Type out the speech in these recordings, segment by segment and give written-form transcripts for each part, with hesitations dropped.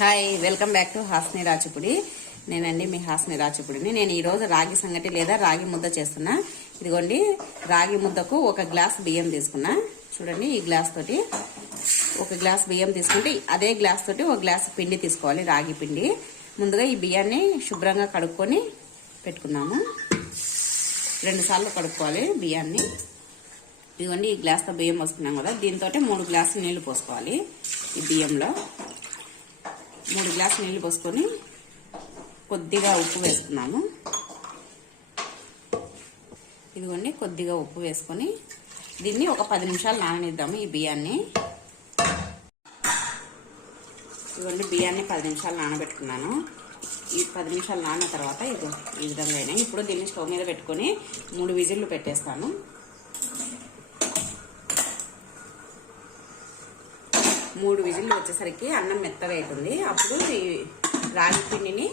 Hi, welcome back to Hasni Rachipudi. నేనండి మీ హాస్ని రాచిపుడిని. నేను ఈరోజు రాగి సంగటి లేదా రాగి ముద్ద చేస్తున్నా. ఇదిగోండి, రాగి ముద్దకు ఒక గ్లాస్ బియ్యం తీసుకున్నా. చూడండి, ఈ గ్లాస్ తోటి ఒక గ్లాస్ బియ్యం తీసుకుంటే అదే గ్లాస్ తోటి ఒక గ్లాస్ పిండి తీసుకోవాలి, రాగి పిండి. ముందుగా ఈ బియ్యాన్ని శుభ్రంగా కడుక్కొని పెట్టుకున్నాము. 2 సార్లు కడుక్కోవాలి బియ్యాన్ని. ఇదిగోండి, ఈ గ్లాస్తో బియ్యం పోసుకున్నాం కదా, దీంతో 3 గ్లాసులు నీళ్లు పోసుకోవాలి. ఈ బియ్యంలో 3 గ్లాసులు నీళ్లు పోసుకొని కొద్దిగా ఉప్పు వేసుకున్నాము. ఇదిగోండి, కొద్దిగా ఉప్పు వేసుకొని దీన్ని ఒక 10 నిమిషాలు నాననిద్దాము. ఈ బియ్యాన్ని ఇదిగోండి, బియ్యాన్ని 10 నిమిషాలు నానబెట్టుకున్నాను. ఈ 10 నిమిషాలు నానిన తర్వాత ఇది ఈ విధంగా అయినాయి. ఇప్పుడు దీన్ని స్టవ్ మీద పెట్టుకొని 3 విజిల్లు పెట్టేస్తాను. 3 విజిల్లు వచ్చేసరికి అన్నం మెత్తగా అవుతుంది. అప్పుడు ఈ రాగి పిండిని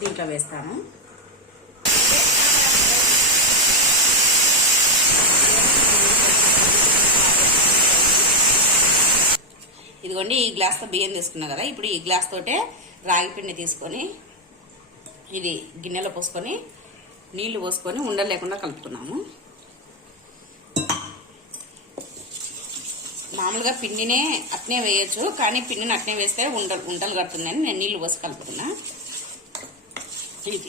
దీంట్లో వేస్తాను. ఇదిగోండి, ఈ గ్లాస్తో బియ్యం తీసుకున్నా కదా, ఇప్పుడు ఈ గ్లాస్ తోటే రాగి పిండి తీసుకొని ఇది గిన్నెలో పోసుకొని నీళ్లు పోసుకొని ఉండలు లేకుండా కలుపుకున్నాము. మామూలుగా పిండినే అట్నే వేయచ్చు, కానీ పిండిని అట్నే వేస్తే ఉండలు కడుతుందని నేను నీళ్లు పోసి కలుపుతున్నా.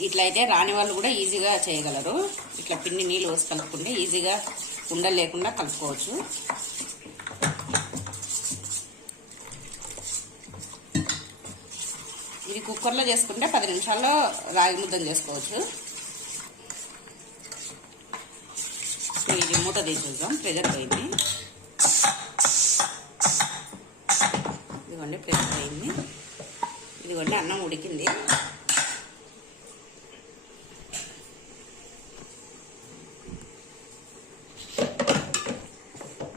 ఇట్లా అయితే రాని వాళ్ళు కూడా ఈజీగా చేయగలరు. ఇట్లా పిండి నీళ్లు పోసి కలుపుకుంటే ఈజీగా ఉండలు లేకుండా కలుపుకోవచ్చు. ఇది కుక్కర్లో చేసుకుంటే 10 నిమిషాల్లో రాగి ముద్దలు చేసుకోవచ్చు. ఇది మూత తీసి చూద్దాం, ప్రెజర్ పోయింది. ఇదిగోండి, ప్రెజర్ అయింది. ఇదిగోండి, అన్నం ఉడికింది.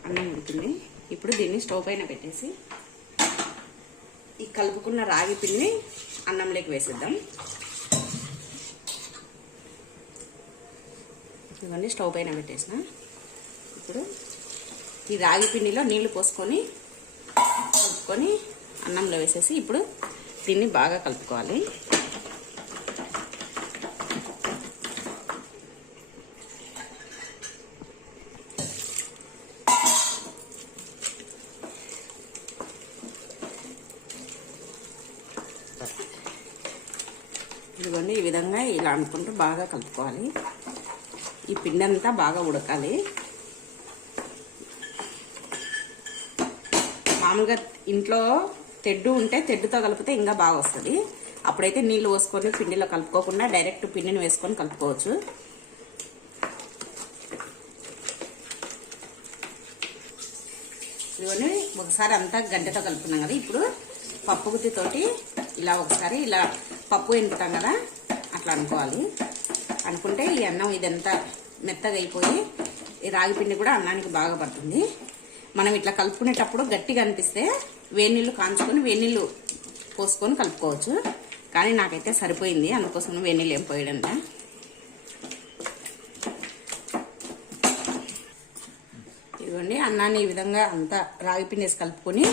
అన్నం ఉడికింది. ఇప్పుడు దీన్ని స్టవ్ పైన పెట్టేసి ఈ కలుపుకున్న రాగి పిండిని అన్నంలోకి వేసేద్దాం. ఇదిగోండి, స్టవ్ పైన పెట్టేసిన. ఇప్పుడు ఈ రాగి పిండిలో నీళ్లు పోసుకొని కలుపుకొని అన్నంలో వేసేసి ఇప్పుడు దీన్ని బాగా కలుపుకోవాలి. ఇదిగోండి, ఈ విధంగా ఇలా అనుకుంటూ బాగా కలుపుకోవాలి. ఈ పిండి అంతా బాగా ఉడకాలి. మామూలుగా ఇంట్లో తెడ్డు ఉంటే తెడ్డుతో కలిపితే ఇంకా బాగా వస్తుంది. అప్పుడైతే నీళ్లు పోసుకొని పిండిలో కలుపుకోకుండా డైరెక్ట్ పిండిని వేసుకొని కలుపుకోవచ్చు. ఇవన్నీ ఒకసారి అంతా గంటతో కలుపుకున్నాం కదా, ఇప్పుడు పప్పు గుత్తితోటి ఇలా ఒకసారి ఇలా పప్పు ఎంపుతాం కదా, అట్లా అనుకోవాలి. అనుకుంటే ఈ అన్నం ఇదంతా మెత్తగా అయిపోయి ఈ రాగి పిండి కూడా అన్నానికి బాగా పడుతుంది. మనం ఇట్లా కలుపుకునేటప్పుడు గట్టిగా అనిపిస్తే వేడినీళ్ళు కాంచుకొని వేడినీళ్ళు పోసుకొని కలుపుకోవచ్చు. కానీ నాకైతే సరిపోయింది, అందుకోసం వేడినీళ్ళు ఏం పోయడంట. ఇదిగోండి, అన్నాన్ని ఈ విధంగా అంతా రాగి పిండి వేసి కలుపుకొని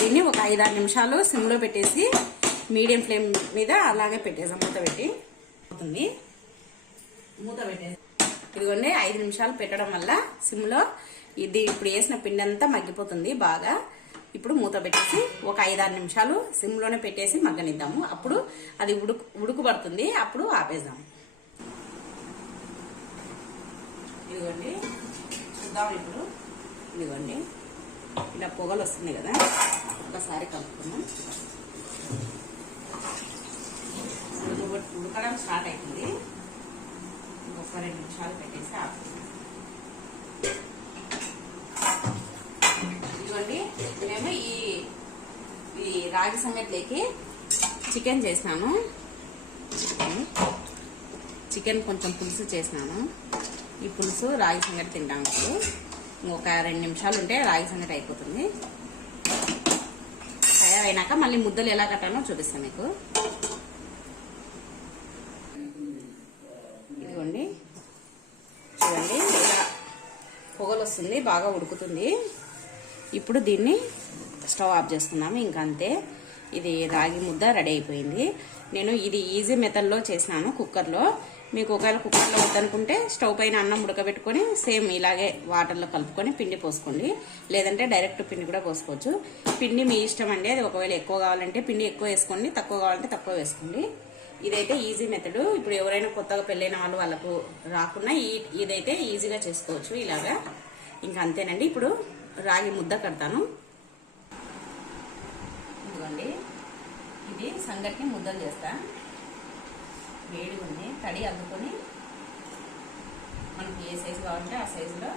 దీన్ని ఒక 5-6 నిమిషాలు సిమ్లో పెట్టేసి మీడియం ఫ్లేమ్ మీద అలాగే పెట్టేసాం. మూత పెట్టి అవుతుంది. మూత పెట్టేసి ఇదిగోండి, 5 నిమిషాలు పెట్టడం వల్ల సిమ్లో ఇది ఇప్పుడు వేసిన పిండి అంతా మగ్గిపోతుంది బాగా. ఇప్పుడు మూత పెట్టేసి ఒక 5-6 నిమిషాలు సిమ్లోనే పెట్టేసి మగ్గనిద్దాము. అప్పుడు అది ఉడుకుపడుతుంది, అప్పుడు ఆపేద్దాం. ఇదిగోండి, చూద్దాం ఇప్పుడు. ఇదిగోండి, ఇలా పొగలు వస్తుంది కదా, ఒక్కసారి కలుపుకుందాం. ఉడకడం స్టార్ట్ అవుతుంది. ఇంకొక 2 నిమిషాలు పెట్టేసి ఆపేద్దాం. ఇదిగోండి, మేము ఈ రాగి సంగటిలోకి చికెన్ చేసినాను. చికెన్ కొంచెం పులుసు చేసినాను. ఈ పులుసు రాగి సంగటి తింటాము. ఇంకొక 2 నిమిషాలు ఉంటే రాగి సంగటి అయిపోతుంది. తయారైనాక మళ్ళీ ముద్దలు ఎలా కట్టాలో చూపిస్తాను మీకు. ఇదిగోండి, చూడండి, ఇలా పొగలు వస్తుంది, బాగా ఉడుకుతుంది. ఇప్పుడు దీన్ని స్టవ్ ఆఫ్ చేస్తున్నాము. ఇంకా అంతే. ఇది రాగి ముద్ద రెడీ అయిపోయింది. నేను ఇది ఈజీ మెథడ్లో చేసినాను కుక్కర్లో. మీకు ఒకవేళ కుక్కర్లో వద్దనుకుంటే స్టవ్ పైన అన్నం ఉడకబెట్టుకొని సేమ్ ఇలాగే వాటర్లో కలుపుకొని పిండి పోసుకోండి. లేదంటే డైరెక్ట్ పిండి కూడా పోసుకోవచ్చు. పిండి మీ ఇష్టం అండి. అది ఒకవేళ ఎక్కువ కావాలంటే పిండి ఎక్కువ వేసుకోండి, తక్కువ కావాలంటే తక్కువ వేసుకోండి. ఇదైతే ఈజీ మెథడ్. ఇప్పుడు ఎవరైనా కొత్తగా పెళ్ళైన వాళ్ళకు రాకుండా ఇదైతే ఈజీగా చేసుకోవచ్చు ఇలాగా. ఇంకా అంతేనండి. ఇప్పుడు రాగి ముద్ద కడతాను. ఇదిగోండి, ఇది సంగటిని ముద్దలు చేస్తా. వేడిగా ఉంది, తడి అద్దుకొని మనకి ఏ సైజు కావాలంటే ఆ సైజులో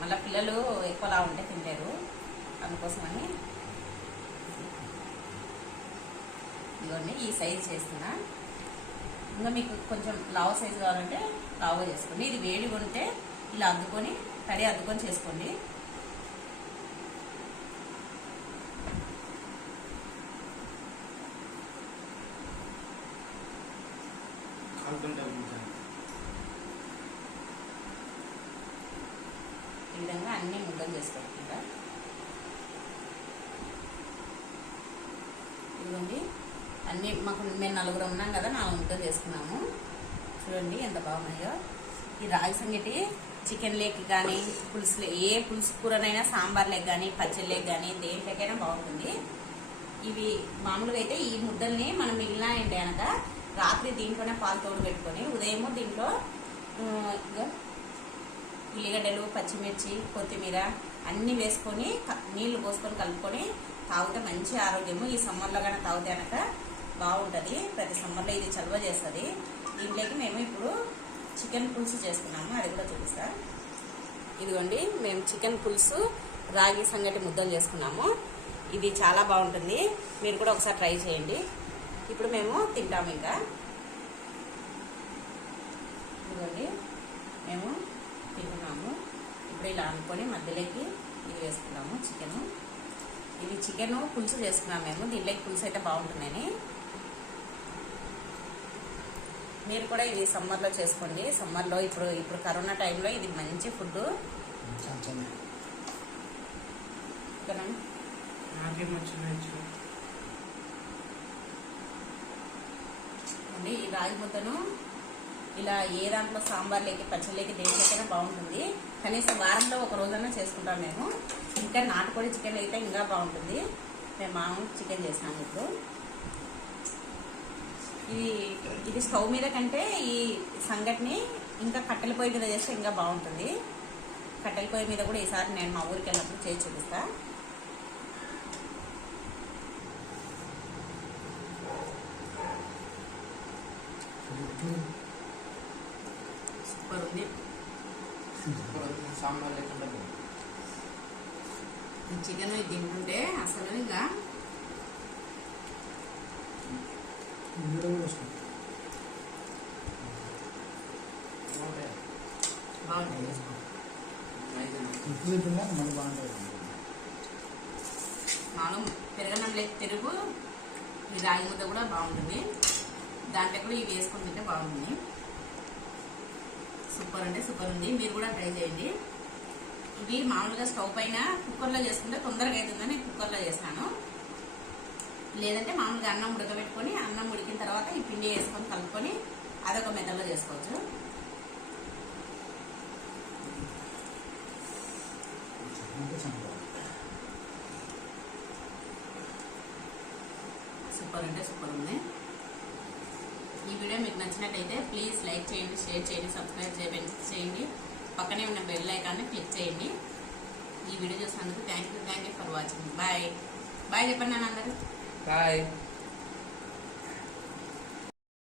మళ్ళీ పిల్లలు ఎక్కువలా ఉంటే తింటారు, అందుకోసమని ఇదిగోండి ఈ సైజు చేస్తున్నా. ఇంకా మీకు కొంచెం లావు సైజు కావాలంటే లావుగా చేసుకోండి. ఇది వేడిగా ఉంటే ఇలా అద్దుకొని తడి అద్దుకొని చేసుకోండి. ఈ విధంగా అన్ని ముద్దలు చేసుకోకుండా ఇదిగోండి అన్ని మేము నలుగురు ఉన్నాం కదా, 4 ముద్దలు చేసుకున్నాము. చూడండి ఎంత బాగున్నాయో. ఈ రాగి సంగటి చికెన్ లేక్ కానీ పులుసు ఏ పులుసు కూరనైనా సాంబార్ లేక్ కానీ పచ్చడి లేక్ కానీ దేంట్లోకైనా బాగుంటుంది. ఇవి మామూలుగా అయితే ఈ ముద్దల్ని మనం మిగిలినాయండి అనక రాత్రి దీంట్లోనే పాలు తోడు పెట్టుకొని ఉదయము దీంట్లో ఉల్లిగడ్డలు, పచ్చిమిర్చి, కొత్తిమీర అన్నీ వేసుకొని నీళ్లు పోసుకొని కలుపుకొని తాగితే మంచి ఆరోగ్యము. ఈ సమ్మర్లో కానీ తాగితే అనక బాగుంటుంది. ప్రతి సమ్మర్లో ఇది చలువ చేస్తుంది. దీంట్లోకి మేము ఇప్పుడు చికెన్ పులుసు చేసుకున్నాము, అది కూడా చూపిస్తా. ఇదిగోండి మేము చికెన్ పులుసు రాగి సంగటి ముద్దలు చేసుకున్నాము. ఇది చాలా బాగుంటుంది, మీరు కూడా ఒకసారి ట్రై చేయండి. ఇప్పుడు మేము తింటాము. ఇంకా ఇదిగోండి మేము తింటున్నాము. ఇప్పుడు ఇలా అనుకొని మధ్యలోకి ఇది వేసుకున్నాము చికెను. ఇది చికెన్ పులుసు చేసుకున్నాము మేము. దీంట్లోకి పులుసు అయితే బాగుంటుందని మీరు కూడా ఇది సమ్మర్లో చేసుకోండి. సమ్మర్లో ఇప్పుడు కరోనా టైంలో ఇది మంచి ఫుడ్. ఈ రాగి ముద్దను ఇలా ఏ దాంట్లో సాంబార్ లేకి పచ్చడి లేకి దేనికైనా బాగుంటుంది. కనీసం వారంలో ఒక రోజైనా చేసుకుంటాం మేము. ఇంకా నాటుకోడి చికెన్ అయితే ఇంకా బాగుంటుంది. మేము మామూలు చికెన్ చేసాము. ఇప్పుడు ఇది స్టవ్ మీద కంటే ఈ సంగటిని ఇంకా కట్టెల పొయ్యి మీద చేస్తే ఇంకా బాగుంటుంది. కట్టెల పొయ్యి మీద కూడా ఈసారి నేను మా ఊరికి వెళ్ళినప్పుడు చేసి చూపిస్తా. సూపర్ ఉంది. చికెన్ ఇది తింటుంటే అసలు ఇంకా మామూలు పెరగన్నం లేక పెరుగు, ఈ రాగి ముద్ద కూడా బాగుంటుంది. దాంట్లో కూడా ఇవి వేసుకొని తింటే బాగుంటుంది. సూపర్ అంటే సూపర్ ఉంది. మీరు కూడా ట్రై చేయండి. ఇవి మామూలుగా స్టవ్ పైన కుక్కర్లో చేసుకుంటే తొందరగా అవుతుందని కుక్కర్లో చేస్తాను. లేదంటే మామూలుగా అన్నం ఉడకబెట్టుకొని అన్నం ఉడికిన తర్వాత ఈ పిండి వేసుకొని కలుపుకొని అదొక మెథడ్లో చేసుకోవచ్చు. సూపర్ అంటే సూపర్ ఉంది. ఈ వీడియో మీకు నచ్చినట్టయితే ప్లీజ్ లైక్ చేయండి, షేర్ చేయండి, సబ్స్క్రైబ్ చేయండి. పక్కనే ఉన్న బెల్ ఐకాన్ని క్లిక్ చేయండి. ఈ వీడియో చూసినందుకు thank you for watching. Bye bye చెప్పండి నాన్న అందరూ. బాయ్.